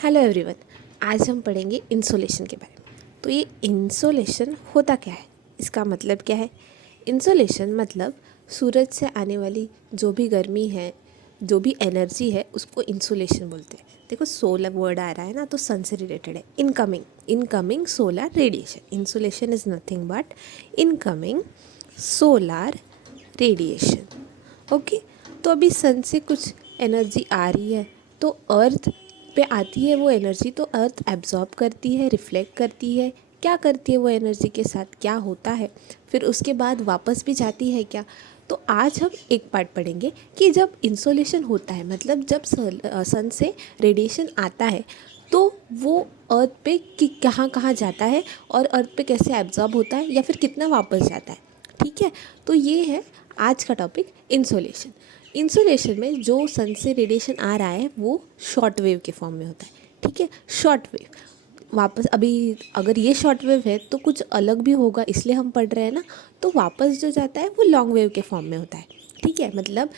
Hello everyone. आज हम पढ़ेंगे इंसोलेशन के बारे में। तो ये इंसोलेशन होता क्या है, इसका मतलब क्या है? इंसोलेशन मतलब सूरज से आने वाली जो भी गर्मी है, जो भी एनर्जी है, उसको इंसोलेशन बोलते हैं। देखो सोलर वर्ड आ रहा है ना, तो सन से रिलेटेड है। Incoming solar radiation. Insolation is nothing but incoming solar radiation. Okay, तो अभी सन से कुछ एनर्जी आ रही है तो अर्थ पे आती है वो एनर्जी, तो अर्थ एब्जॉर्ब करती है, रिफ्लेक्ट करती है। क्या करती है वो एनर्जी के साथ, क्या होता है, फिर उसके बाद वापस भी जाती है क्या? तो आज हम एक पार्ट पढ़ेंगे कि जब इंसोलेशन होता है, मतलब जब सन से रेडिएशन आता है तो वो अर्थ पे कि कहाँ कहाँ जाता है और अर्थ पे कैसे एब्जॉर्ब होता है या फिर कितना वापस जाता है। ठीक है, तो ये है आज का टॉपिक इंसोलेशन। इंसुलेशन में जो सन से रेडिएशन आ रहा है वो शॉर्ट वेव के फॉर्म में होता है। ठीक है, शॉर्ट वेव वापस, अभी अगर ये शॉर्ट वेव है तो कुछ अलग भी होगा, इसलिए हम पढ़ रहे हैं ना। तो वापस जो जाता है वो लॉन्ग वेव के फॉर्म में होता है। ठीक है, मतलब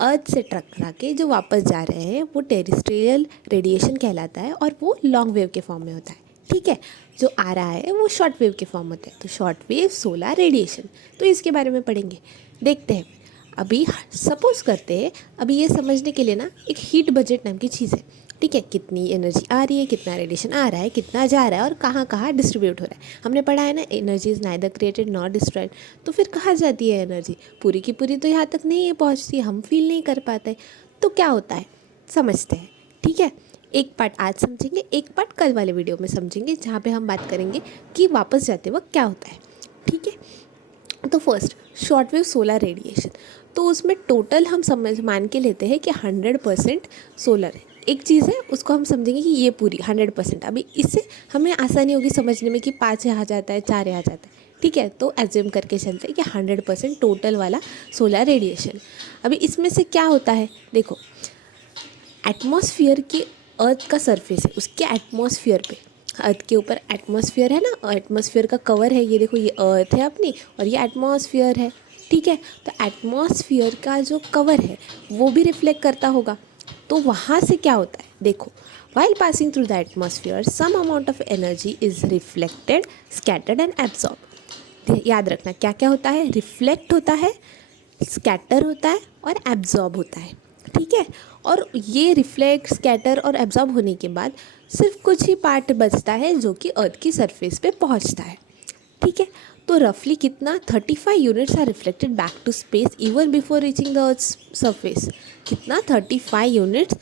अर्थ से टकरा के जो वापस जा रहे हैं वो टेरेस्ट्रियल रेडिएशन कहलाता है और वो लॉन्ग वेव के फॉर्म में होता है। ठीक है, जो आ रहा है वो शॉर्ट वेव के फॉर्म में होता है। तो शॉर्ट वेव सोलर रेडिएशन, तो इसके बारे में पढ़ेंगे। देखते हैं। अभी सपोज करते हैं, अभी ये समझने के लिए ना एक हीट बजट नाम की चीज़ है। ठीक है, कितनी एनर्जी आ रही है, कितना रेडिएशन आ रहा है, कितना जा रहा है और कहाँ कहाँ डिस्ट्रीब्यूट हो रहा है। हमने पढ़ा है ना, energy is neither created not destroyed. तो फिर कहाँ जाती है एनर्जी? पूरी की पूरी तो यहाँ तक नहीं पहुँचती, हम फील नहीं कर पाते। तो क्या होता है समझते हैं। ठीक है, एक पार्ट आज समझेंगे, एक पार्ट कल वाले वीडियो में समझेंगे, जहाँ पे हम बात करेंगे कि वापस जाते वक्त क्या होता है। ठीक है, तो first short wave solar radiation. तो उसमें टोटल हम समझ मान के लेते हैं कि 100% सोलर है। एक चीज़ है उसको हम समझेंगे कि ये पूरी 100%। अभी इससे हमें आसानी होगी समझने में कि 5 यहाँ जाता है, 4 यहाँ जाता है। ठीक है, तो एज्यूम करके चलते हैं कि 100% टोटल वाला सोलर रेडिएशन। अभी इसमें से क्या होता है देखो, एटमॉस्फेयर की अर्थ का सरफेस है, उसके एटमॉस्फेयर पे, अर्थ के ऊपर एटमॉस्फेयर है ना, एटमॉस्फेयर का कवर है। ये देखो, ये अर्थ है अपनी और ये एटमॉस्फेयर है। ठीक है, तो एटमॉस्फेयर का जो कवर है वो भी रिफ्लेक्ट करता होगा। तो वहाँ से क्या होता है देखो, while passing through the atmosphere some amount of energy is reflected, scattered and absorb. याद रखना क्या क्या होता है, रिफ्लेक्ट होता है, स्कैटर होता है और एब्जॉर्ब होता है। ठीक है, और ये रिफ्लेक्ट, स्कैटर और एब्जॉर्ब होने के बाद सिर्फ कुछ ही पार्ट बचता है जो कि अर्थ की सरफेस पे पहुंचता है। ठीक है, तो रफली कितना, 35 units are reflected back to space even before reaching the earth surface. कितना, 35 यूनिट्स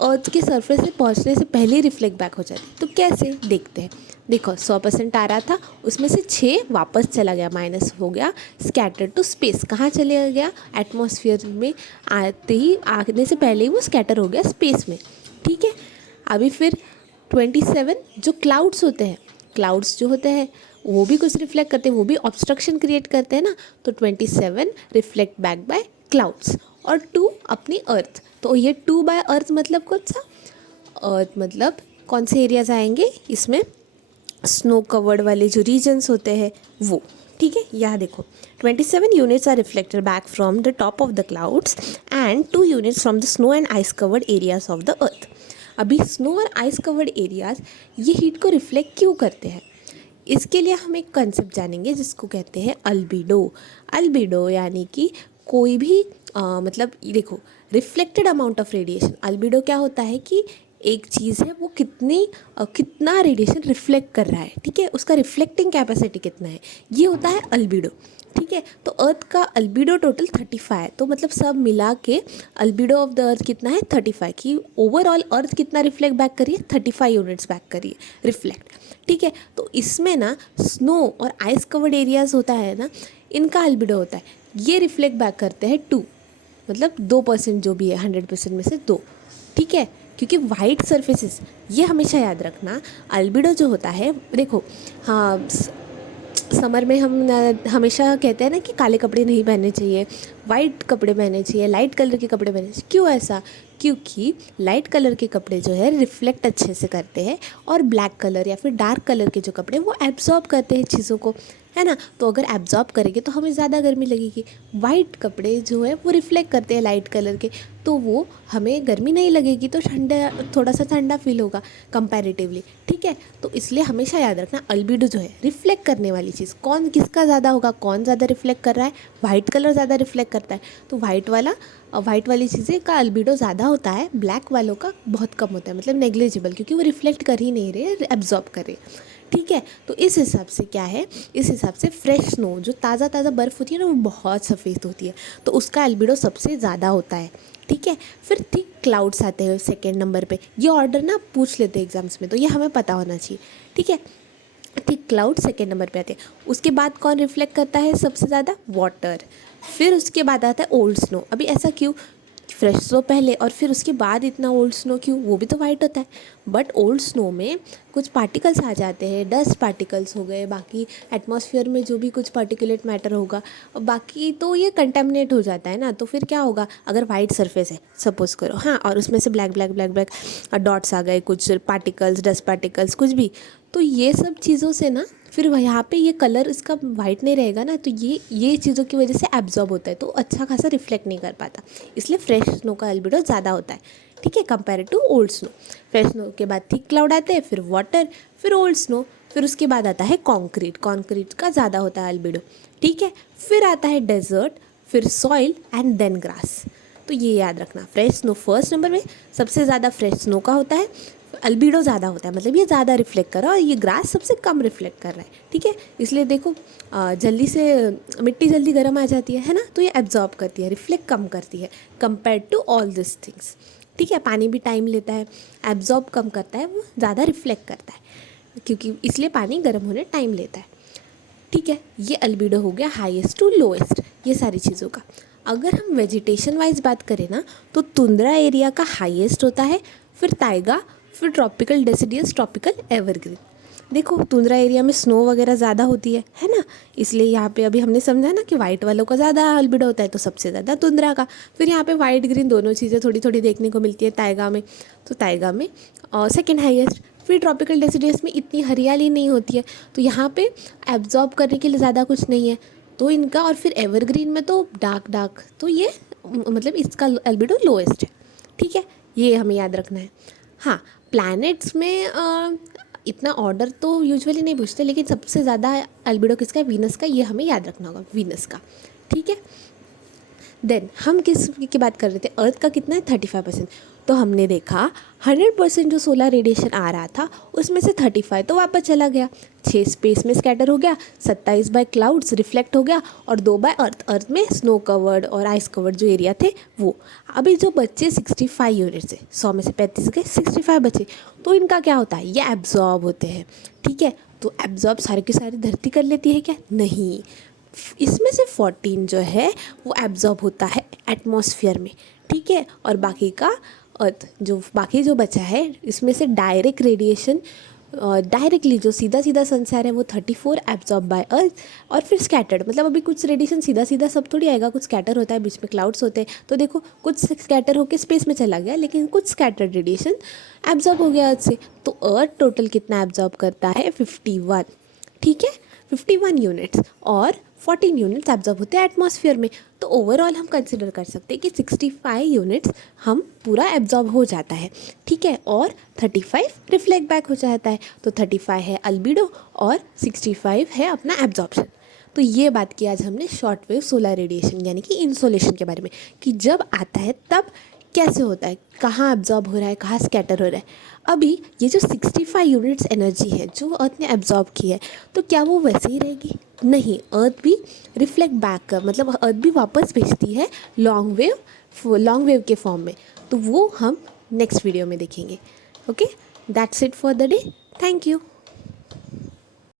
अर्थ के सरफेस से पहुंचने से पहले ही रिफ्लेक्ट बैक हो जाती। तो कैसे देखते हैं। देखो 100% आ रहा था, उसमें से 6 वापस चला गया, माइनस हो गया, स्कैटर टू स्पेस। कहाँ चले गया? एटमॉस्फेयर में आते ही, आने से पहले ही वो स्कैटर हो गया स्पेस में। ठीक है, अभी फिर 27 जो क्लाउड्स होते हैं, क्लाउड्स जो होते हैं वो भी कुछ रिफ्लेक्ट करते हैं, वो भी ऑब्स्ट्रक्शन क्रिएट करते हैं ना। तो 27 रिफ्लेक्ट बैक बाय क्लाउड्स और 2 अपनी अर्थ। तो ये 2 बाय अर्थ मतलब कौन सा? अर्थ मतलब कौन से एरियाज आएंगे इसमें? स्नो कवर्ड वाले जो रीजन्स होते हैं वो। ठीक है, यहाँ देखो 27 units are reflected back from the top of the clouds and 2 units from the snow and ice covered areas of the earth. अभी स्नो और आइस कवर्ड एरियाज ये हीट को रिफ्लेक्ट क्यों करते हैं? इसके लिए हम एक कंसेप्ट जानेंगे जिसको कहते हैं अल्बिडो। अल्बिडो यानी कि कोई भी मतलब देखो, reflected amount of radiation. Albedo क्या होता है कि एक चीज़ है वो कितना रेडिएशन रिफ्लेक्ट कर रहा है। ठीक है, उसका रिफ्लेक्टिंग कैपेसिटी कितना है, ये होता है अल्बिडो। ठीक है, तो अर्थ का अल्बिडो टोटल 35 है, तो मतलब सब मिला के अल्बिडो ऑफ द अर्थ कितना है? 35। कि ओवरऑल अर्थ कितना रिफ्लेक्ट बैक करिए? 35 यूनिट्स बैक करिए रिफ्लेक्ट। ठीक है, तो इसमें ना स्नो और आइस कवर्ड एरियाज होता है ना, इनका अल्बिडो होता है, ये रिफ्लेक्ट बैक करते हैं 2, मतलब 2% जो भी है 100% में से 2। ठीक है, क्योंकि वाइट सरफेसेस, ये हमेशा याद रखना, अल्बिडो जो होता है देखो, हाँ समर में हम हमेशा कहते हैं ना कि काले कपड़े नहीं पहनने चाहिए, वाइट कपड़े पहनने चाहिए, लाइट कलर के कपड़े पहनने चाहिए। क्यों ऐसा? क्योंकि लाइट कलर के कपड़े जो है रिफ्लेक्ट अच्छे से करते हैं और ब्लैक कलर या फिर डार्क कलर के जो कपड़े वो एब्जॉर्ब करते हैं चीज़ों को। है ना। तो अगर एब्जॉर्ब करेंगे तो हमें ज़्यादा गर्मी लगेगी। वाइट कपड़े जो है वो रिफ्लेक्ट करते हैं लाइट कलर के, तो वो हमें गर्मी नहीं लगेगी, तो ठंडा, थोड़ा सा ठंडा फील होगा कंपैरेटिवली, ठीक है। तो इसलिए हमेशा याद रखना अल्बिडो जो है रिफ्लेक्ट करने वाली चीज़, कौन किसका ज़्यादा होगा, कौन ज़्यादा रिफ्लेक्ट कर रहा है, वाइट कलर ज़्यादा रिफ्लेक्ट करता है, तो वाइट वाली चीज़ें का अल्बिडो ज़्यादा होता है, ब्लैक वालों का बहुत कम होता है, मतलब नेग्लिजिबल, क्योंकि वो रिफ्लेक्ट कर ही नहीं रहे, एब्जॉर्ब कर रहे, ठीक है। तो इस हिसाब से क्या है, इस हिसाब से फ्रेश स्नो जो ताज़ा ताज़ा बर्फ़ होती है ना, वो बहुत सफ़ेद होती है, तो उसका अल्बिडो सबसे ज़्यादा होता है, ठीक है। फिर थिक क्लाउड्स आते हैं सेकेंड नंबर पे। ये ऑर्डर ना पूछ लेते हैं एग्जाम्स में, तो ये हमें पता होना चाहिए, ठीक है। थिक क्लाउड सेकेंड नंबर पे आते हैं। उसके बाद कौन रिफ्लेक्ट करता है सबसे ज़्यादा, वाटर। फिर उसके बाद आता है ओल्ड स्नो। अभी ऐसा क्यों, फ्रेश स्नो पहले और फिर उसके बाद इतना ओल्ड स्नो क्यों, वो भी तो वाइट होता है, बट ओल्ड स्नो में कुछ पार्टिकल्स आ जाते हैं, डस्ट पार्टिकल्स हो गए, बाकी एटमॉस्फेयर में जो भी कुछ पार्टिकुलेट मैटर होगा, और बाकी तो ये कंटेमिनेट हो जाता है ना, तो फिर क्या होगा, अगर वाइट सरफेस है सपोज करो, हाँ, और उसमें से black black black black dots आ गए, कुछ पार्टिकल्स, डस्ट पार्टिकल्स, कुछ भी, तो ये सब चीज़ों से ना फिर यहाँ पे ये कलर इसका वाइट नहीं रहेगा ना, तो ये चीज़ों की वजह से एब्जॉर्ब होता है, तो अच्छा खासा रिफ्लेक्ट नहीं कर पाता, इसलिए फ्रेश स्नो का अल्बिडो ज़्यादा होता है, ठीक है, compare to old snow. Fresh snow के बाद थिक क्लाउड आते हैं, फिर वाटर, फिर ओल्ड स्नो, फिर उसके बाद आता है कॉन्क्रीट का ज़्यादा होता है अल्बिडो, ठीक है। फिर आता है डेजर्ट, फिर सॉइल एंड देन ग्रास। तो ये याद रखना, फ्रेश स्नो फर्स्ट नंबर में, सबसे ज़्यादा फ्रेश स्नो का होता है, अल्बिडो ज़्यादा होता है, मतलब ये ज़्यादा रिफ्लेक्ट कर रहा है, और ये ग्रास सबसे कम रिफ्लेक्ट कर रहा है, ठीक है। इसलिए देखो जल्दी से मिट्टी जल्दी गर्म आ जाती है ना, तो ये एब्जॉर्ब करती है, रिफ्लेक्ट कम करती है compare to all this things, ठीक है। पानी भी टाइम लेता है, एब्जॉर्ब कम करता है, वो ज़्यादा रिफ्लेक्ट करता है, क्योंकि इसलिए पानी गर्म होने टाइम लेता है, ठीक है। ये अल्बिडो हो गया हाईएस्ट टू लोएस्ट, ये सारी चीज़ों का। अगर हम वेजिटेशन वाइज बात करें ना, तो तुंद्रा एरिया का हाईएस्ट होता है, फिर ताइगा, फिर ट्रॉपिकल डेसिडियस, ट्रॉपिकल एवरग्रीन। देखो तुंद्रा एरिया में स्नो वगैरह ज़्यादा होती है ना, इसलिए यहाँ पे अभी हमने समझा ना कि वाइट वालों का ज़्यादा अल्बिडो होता है, तो सबसे ज़्यादा तुंद्रा का। फिर यहाँ पे वाइट ग्रीन दोनों चीज़ें थोड़ी थोड़ी देखने को मिलती है ताइगा में, तो ताइगा में सेकेंड हाईएस्ट। फिर ट्रॉपिकल डेसिडियस में इतनी हरियाली नहीं होती है, तो यहाँ पे एब्जॉर्ब करने के लिए ज़्यादा कुछ नहीं है, तो इनका। और फिर एवरग्रीन में तो डार्क, तो ये मतलब इसका अल्बिडो लोएस्ट है, ठीक है, ये हमें याद रखना है। हाँ, प्लैनेट्स में इतना ऑर्डर तो यूजुअली नहीं पूछते, लेकिन सबसे ज़्यादा अल्बिडो किसका है, वीनस का, ये हमें याद रखना होगा, वीनस का, ठीक है। देन हम किस की बात कर रहे थे, अर्थ का कितना है 35%, तो हमने देखा 100% जो सोलर रेडिएशन आ रहा था उसमें से 35 तो वापस चला गया, 6 स्पेस में स्कैटर हो गया, 27 बाय क्लाउड्स रिफ्लेक्ट हो गया, और 2 बाय अर्थ में स्नो कवर्ड और आइस कवर्ड जो एरिया थे वो। अभी जो बच्चे 65 यूनिट से 100 में से 35 गए, 65 बचे, तो इनका क्या होता है, ये एब्जॉर्ब होते हैं, ठीक है। तो एब्जॉर्ब सारे की सारी धरती कर लेती है क्या, नहीं, इसमें से 14 जो है वो एब्जॉर्ब होता है एटमॉस्फेयर में, ठीक है, और बाकी का अर्थ, जो बाकी जो बचा है इसमें से डायरेक्ट रेडिएशन, डायरेक्टली जो सीधा सीधा सन से आ रहा है वो 34 एब्जॉर्ब बाय अर्थ, और फिर स्कैटर्ड, मतलब अभी कुछ रेडिएशन सीधा सीधा सब थोड़ी आएगा, कुछ स्कैटर होता है, बीच में क्लाउड्स होते हैं, तो देखो कुछ स्कैटर होकर स्पेस में चला गया, लेकिन कुछ स्कैटर्ड रेडिएशन एब्जॉर्ब हो गया अर्थ से, तो अर्थ टोटल कितना एब्जॉर्ब करता है 51, ठीक है, 51 यूनिट्स, और 14 यूनिट्स एब्जॉर्ब होते हैं एटमॉस्फेयर में। तो ओवरऑल हम कंसिडर कर सकते हैं कि 65 यूनिट्स हम पूरा एब्जॉर्ब हो जाता है, ठीक है, और 35 रिफ्लेक्ट बैक हो जाता है, तो 35 है अल्बिडो और 65 है अपना एब्जॉर्प्शन। तो ये बात की आज हमने शॉर्ट वेव सोलर रेडिएशन यानी कि इंसोलेशन के बारे में, कि जब आता है तब कैसे होता है, कहाँ एब्जॉर्ब हो रहा है, कहाँ स्कैटर हो रहा है। अभी ये जो 65 यूनिट्स एनर्जी है जो अर्थ ने एब्जॉर्ब की है, तो क्या वो वैसे ही रहेगी, नहीं, अर्थ भी रिफ्लेक्ट बैक कर, मतलब अर्थ भी वापस भेजती है लॉन्ग वेव के फॉर्म में, तो वो हम नेक्स्ट वीडियो में देखेंगे। Okay, that's it for the day, thank you.